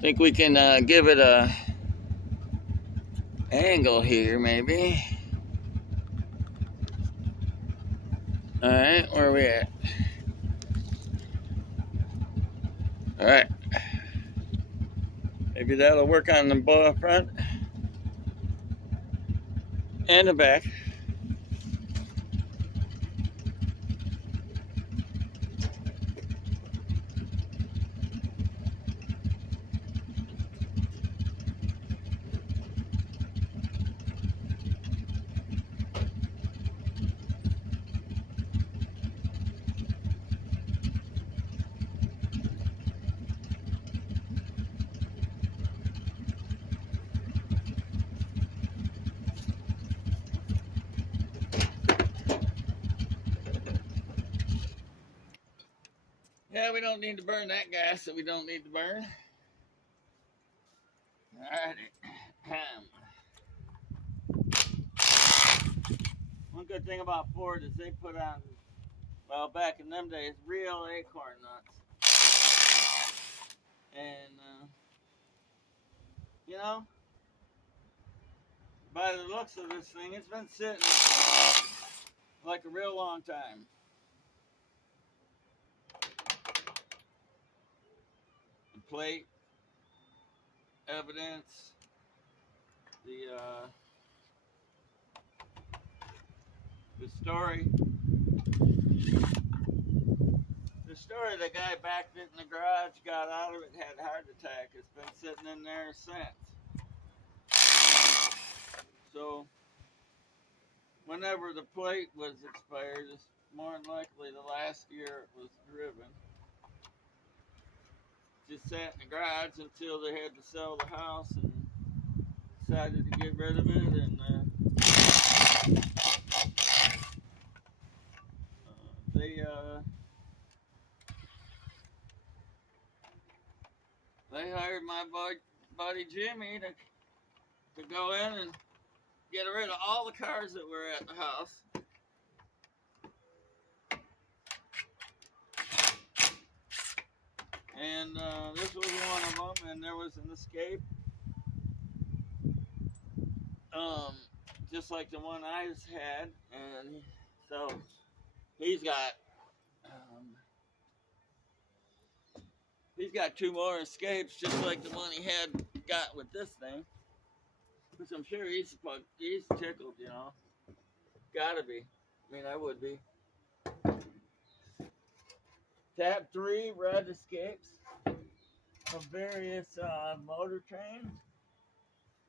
Think we can give it a angle here, maybe. All right, where are we at? All right, maybe that'll work on the front and the back. Yeah, we don't need to burn that gas that we don't need to burn. All right. One good thing about Ford is they put on, well, back in them days, real acorn nuts. And, you know, by the looks of this thing, it's been sitting like a real long time. The plate, evidence, the story. The story, the guy backed it in the garage, got out of it, had a heart attack. It's been sitting in there since. So, whenever the plate was expired, it's more than likely the last year it was driven. Just sat in the garage until they had to sell the house and decided to get rid of it. And they hired my buddy Jimmy to go in and get rid of all the cars that were at the house. And this was one of them, and there was an Escape, just like the one I had, and so he's got two more Escapes, just like the one he had got with this thing, which I'm sure he's tickled, you know. Gotta be. I mean, I would be. Tab 3 red Escapes of various motor trains.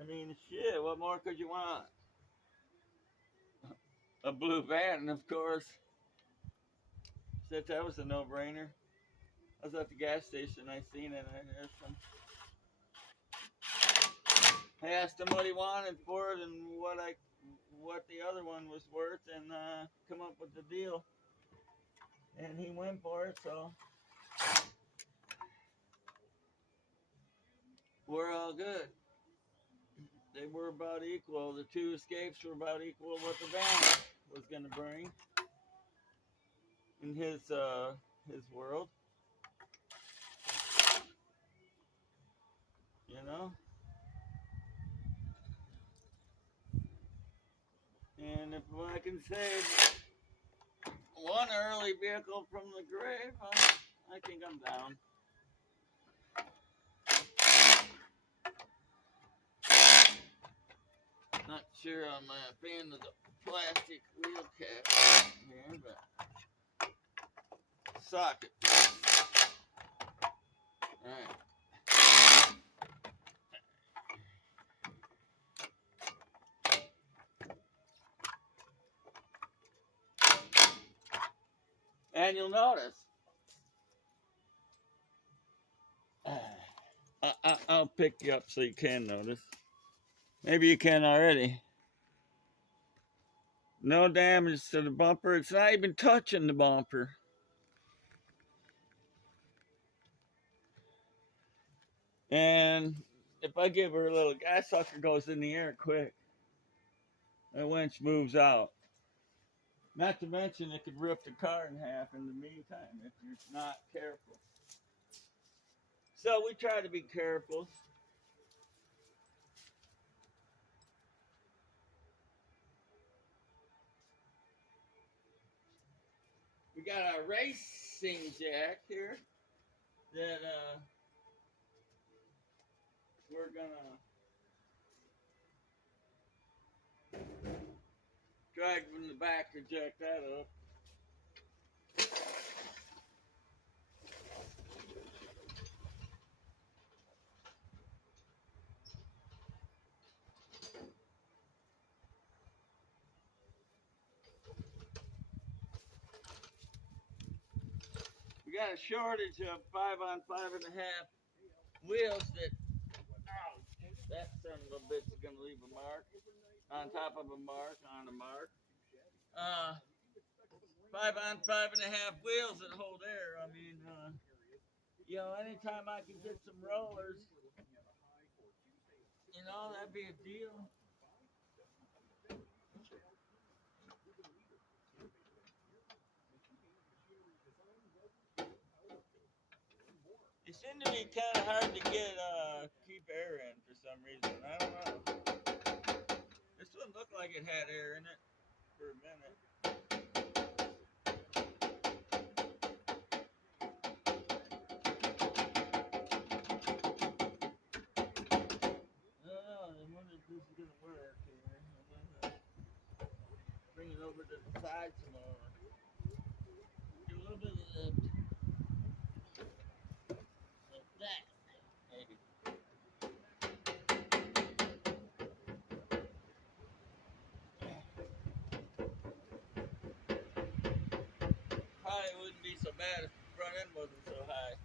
I mean, shit, what more could you want? A blue van, of course. Said that was a no-brainer. I was at the gas station, I seen it, and there's some. I asked him what he wanted for it and what the other one was worth, and come up with the deal. And he went for it, so we're all good. They were about equal. The two Escapes were about equal what the van was going to bring in his world. You know? And if I can save one early vehicle from the grave, I think I'm down. Not sure on my fan of the plastic wheel cap here, but socket. Alright. And you'll notice, I'll pick you up so you can notice. Maybe you can already. No damage to the bumper. It's not even touching the bumper. And if I give her a little gas sucker goes in the air quick, that winch moves out. Not to mention it could rip the car in half in the meantime if you're not careful. So we try to be careful. We got our racing jack here that we're gonna drag from the back to jack that up. We got a shortage of 5 on 5.5 wheels that son of a bitch is gonna leave a mark on top of a mark on a mark. 5 on 5.5 wheels that hold air. I mean, anytime I can get some rollers, that'd be a deal. It seemed to be kind of hard to get keep air in for some reason. I don't know. This one looked like it had air in it for a minute. I don't know. I wonder if this is gonna work here. I'm gonna bring it over to the side some more. Get a little bit of lift. Like that. Maybe. Probably wouldn't be so bad if the front end wasn't so high.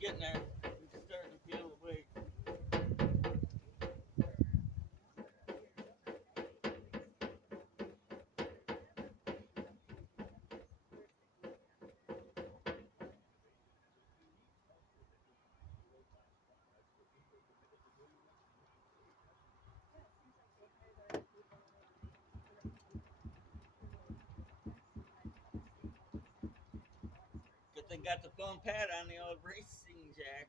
Getting there. It's starting to feel the weight. Good thing got the foam pad on the old racing jack.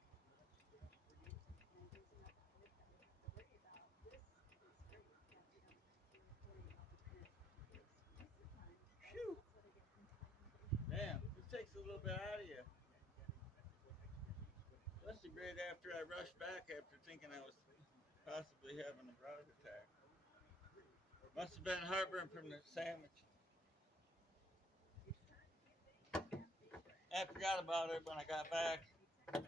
Phew. Damn, this takes a little bit out of you. Especially right after I rushed back after thinking I was possibly having a heart attack. Must have been heartburn from the sandwich. I forgot about it when I got back and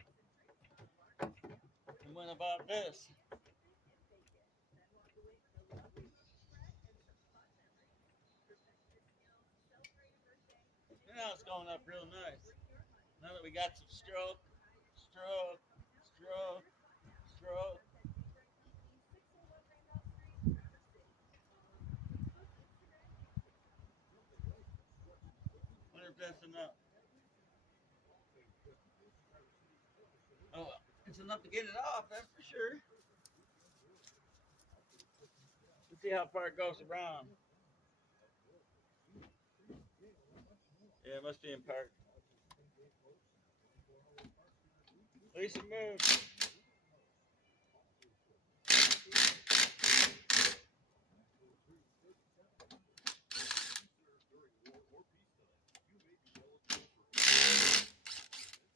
went about this. Now it's going up real nice. Now that we got some stroke, stroke, stroke, stroke. Wonder if that's enough. Oh, well, it's enough to get it off, that's for sure. Let's see how far it goes around. Yeah, it must be in park. Lisa, move.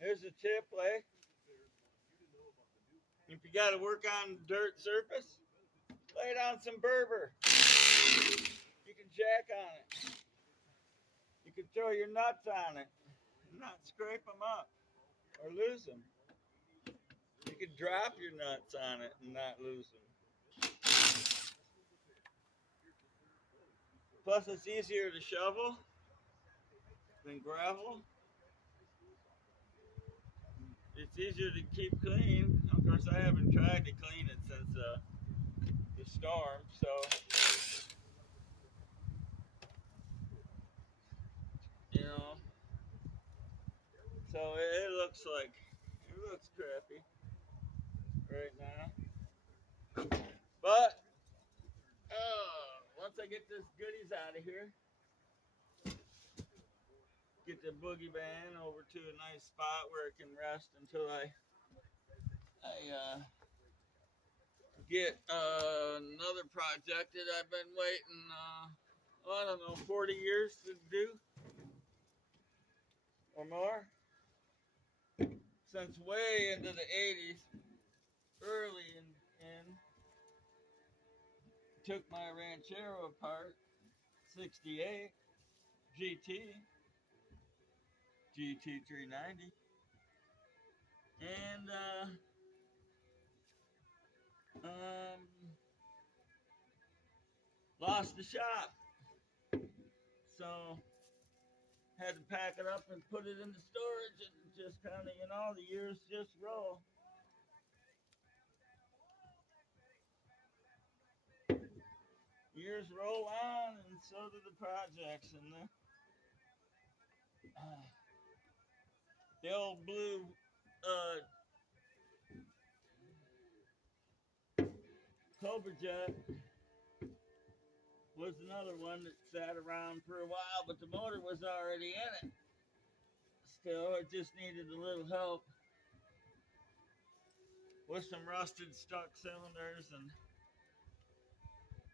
Here's the tip, Lay. If you got to work on dirt surface, lay down some Berber. You can jack on it. You can throw your nuts on it and not scrape them up or lose them. You can drop your nuts on it and not lose them. Plus, it's easier to shovel than gravel. It's easier to keep clean. Of course, I haven't tried to clean it since the storm, so so it looks crappy right now. But once I get this goodies out of here, get the boogie van over to a nice spot where it can rest until I get another project that I've been waiting, I don't know, 40 years to do or more. Since way into the 80s, early in took my Ranchero apart, 68 GT 390, and lost the shop. So had to pack it up and put it into storage, and just kind of, the years just roll. Years roll on, and so do the projects, and the old blue Cobra Jet was another one that sat around for a while, but the motor was already in it. Still, it just needed a little help with some rusted stuck cylinders and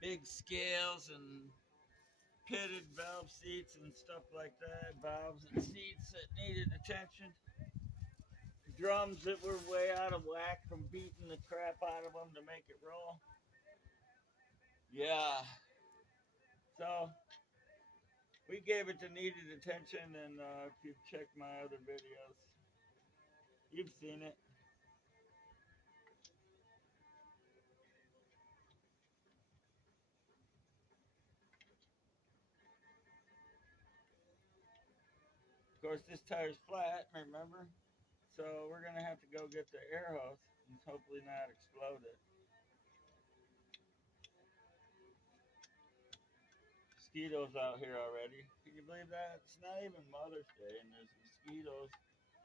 big scales and pitted valve seats and stuff like that. Valves and seats that needed attention. Drums that were way out of whack from beating the crap out of them to make it roll. Yeah. So we gave it the needed attention, and if you've checked my other videos, you've seen it. Of course, this tire's flat, remember? So we're going to have to go get the air hose and hopefully not explode it. Mosquitoes out here already. Can you believe that? It's not even Mother's Day, and there's mosquitoes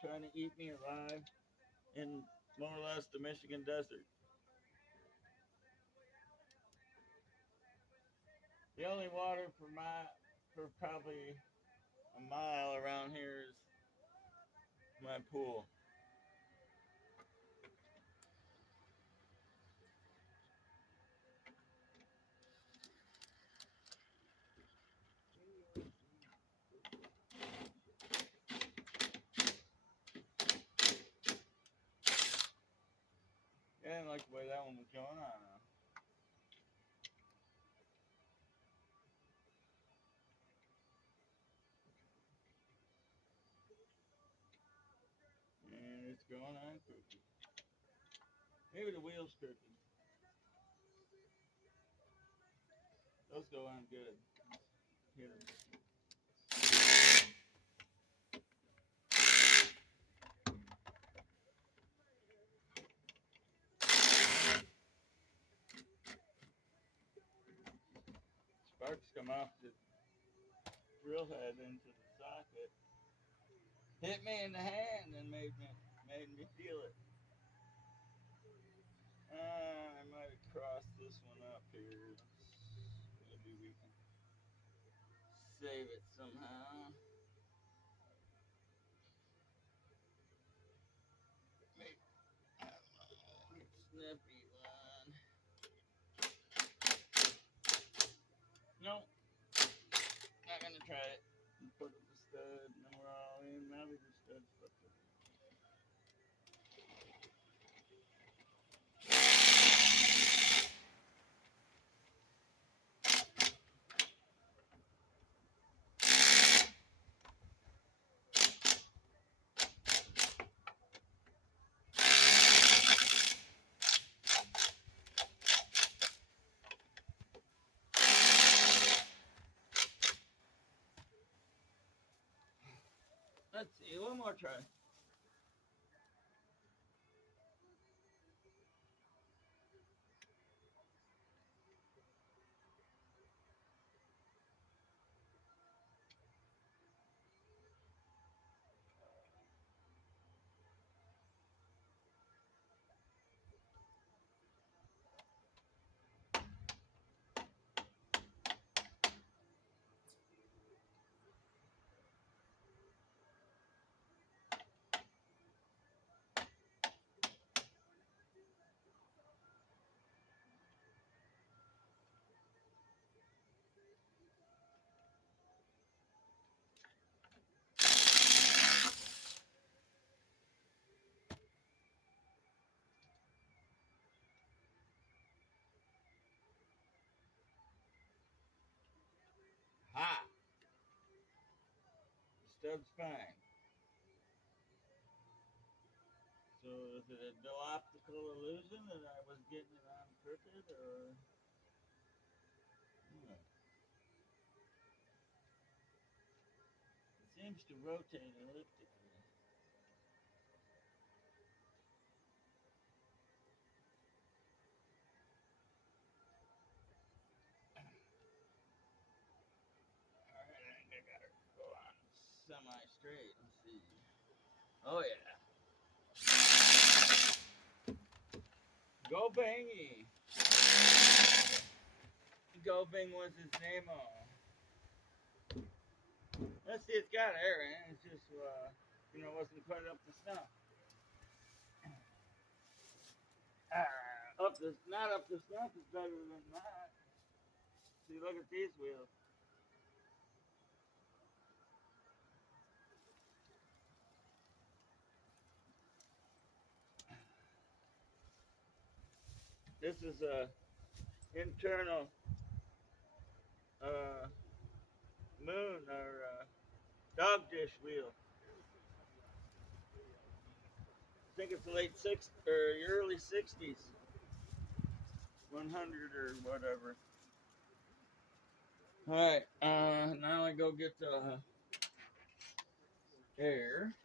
trying to eat me alive in more or less the Michigan desert. The only water for probably a mile around here is my pool. I didn't like the way that one was going on. And it's going on crooked. Maybe the wheel's crooked. Those go on good. Hit them. Sparks come off the drill head into the socket. Hit me in the hand and made me feel it. I might have crossed this one up here. Maybe we can save it somehow. Maybe, I don't know. Snippy line. Nope. Not gonna try it. Put up the stud, and then we're all in. Now there's studs left. Let's see, one more try. Doug's fine. So is it a no optical illusion that I was getting it on crooked, or? Hmm. It seems to rotate elliptically. Alright, I think I got her go on semi-straight. Let's see. Oh yeah. Go Bangy. Go Bing was his name on. Let's see, it's got air in it. It's just, wasn't quite up to snuff. Not up to snuff is better than that. See, look at these wheels. This is a internal moon or dog dish wheel. I think it's late '60s or early '60s. 100 or whatever. All right, now I go get the air.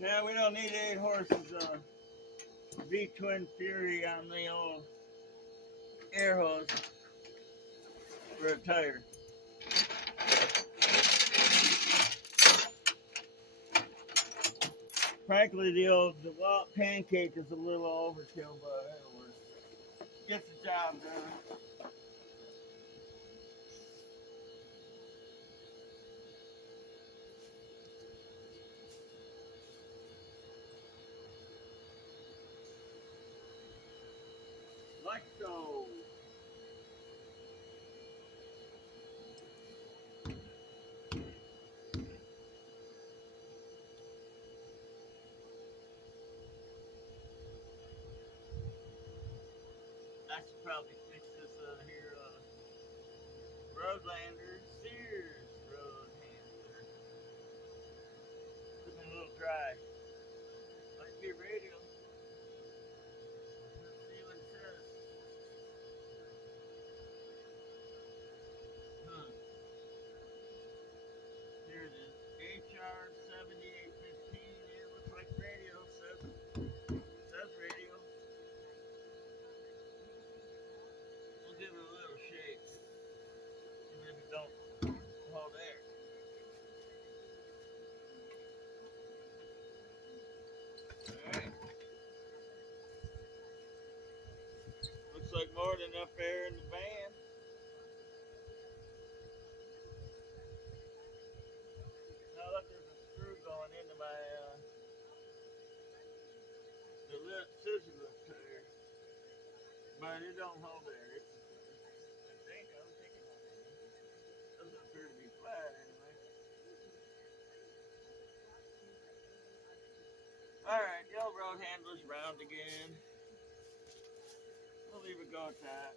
Yeah, we don't need 8 horses V-twin Fury on the old air hose for a tire. Frankly, the pancake is a little overkill, but it'll work. Gets the job done. Like so. I should probably fix this here Roadlander Sears road handler. It's been a little dry. Might be radio. Let's see what it says. Huh. Here it is. HR 7815. It looks like radio. Says radio. We'll give it a little shake. Even if it don't hold air. Alright. Looks like more than enough air in the van. Now look, there's a screw going into my the scissor lift tire. But it don't hold air. I think I'm thinking of it. Doesn't appear to be flat anyway. Alright, the old road handler's round again. We'll leave it go at that.